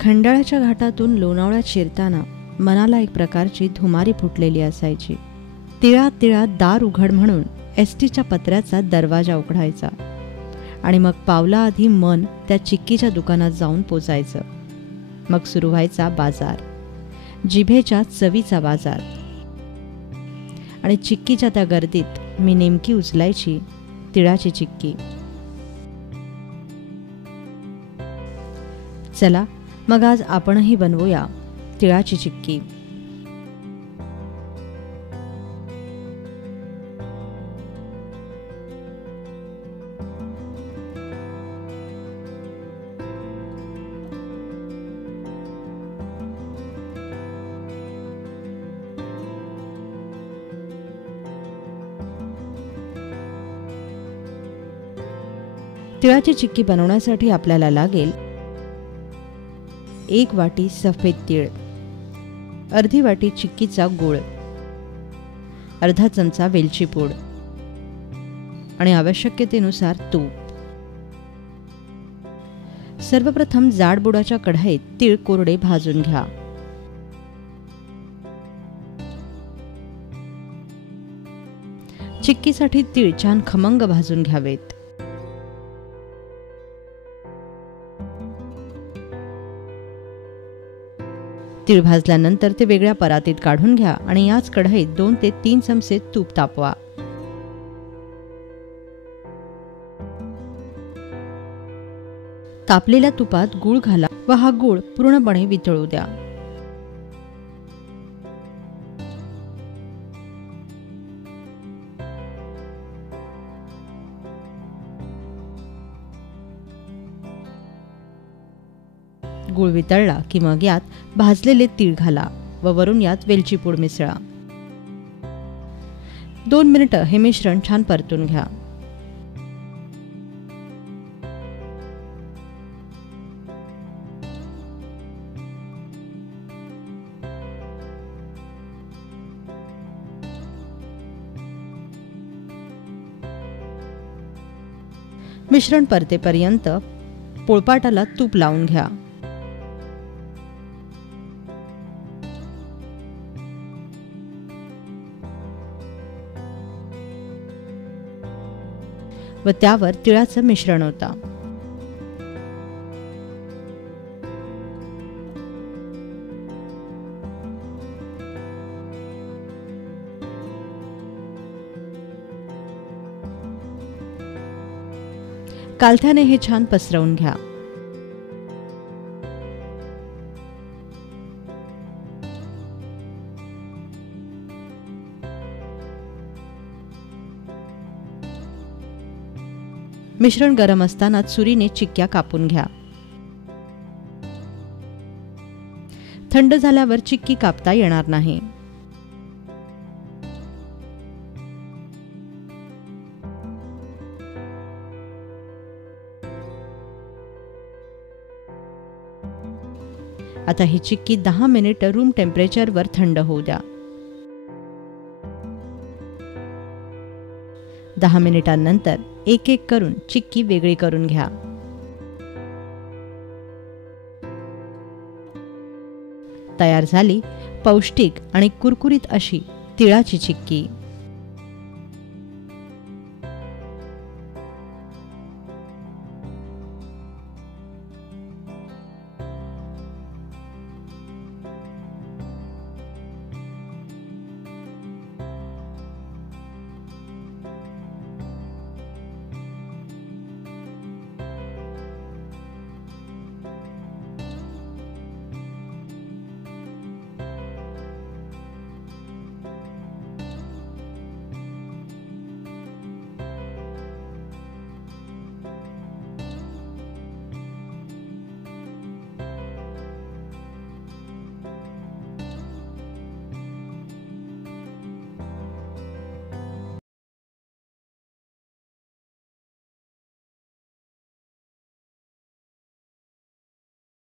खंडाळ्याच्या घाटातून लोणावळ्यात शिरताना मनाला एक प्रकारची धुमारी फुटलेली असायची. तिळात तिळात दार उघड म्हणून एसटीच्या पत्र्याचा दरवाजा उघडायचा आणि मग पावला आधी मन त्या चिक्कीच्या दुकानात जाऊन पोचायचं. मग सुरू व्हायचा बाजार, जिभेच्या चवीचा बाजार. आणि चिक्कीच्या त्या गर्दीत मी नेमकी उचलायची तिळाची चिक्की. चला मग आज आपणही बनवूया तिळाची चिक्की. तिळाची चिक्की बनवण्यासाठी आपल्याला लागेल 1 वाटी सफेद तीळ, अर्धी वाटी चिक्कीचा गूळ, अर्धा चमचा वेलची पूड आणि आवश्यकतेनुसार तूप. सर्वप्रथम जाड बुडाच्या कढईत तीळ कोरडे भाजून घ्या. चिक्कीसाठी तीळ छान खमंग भाजून घ्यावेत. तीळ भाजल्यानंतर ते वेगळ्या परातीत काढून घ्या आणि याच कढईत 2 ते 3 चमचे तूप तापवा. तापलेल्या तुपात गूळ घाला व हा गूळ पूर्णपणे वितळू द्या. गूळ वितळला की मग यात भाजलेले तीळ घाला व वरून यात वेलची पूड मिसळा. 2 मिनिटं हे मिश्रण छान परतून घ्या. मिश्रण परतेपर्यंत पोळपाटाला तूप लावून घ्या. व त्यावर तिळाचं मिश्रण ओता. कालथ्याने हे छान पसरवून घ्या. मिश्रण गरम असताना सुरीने चिक्क्या कापून घ्या. थंड झाल्यावर चिक्की कापता येणार नाही. आता ही चिक्की 10 मिनिट रूम टेम्परेचरवर थंड होऊ द्या. 10 मिनिटांनंतर एक एक करून चिक्की वेगळी करून घ्या. तयार झाली पौष्टिक आणि कुरकुरीत अशी तिळाची चिक्की.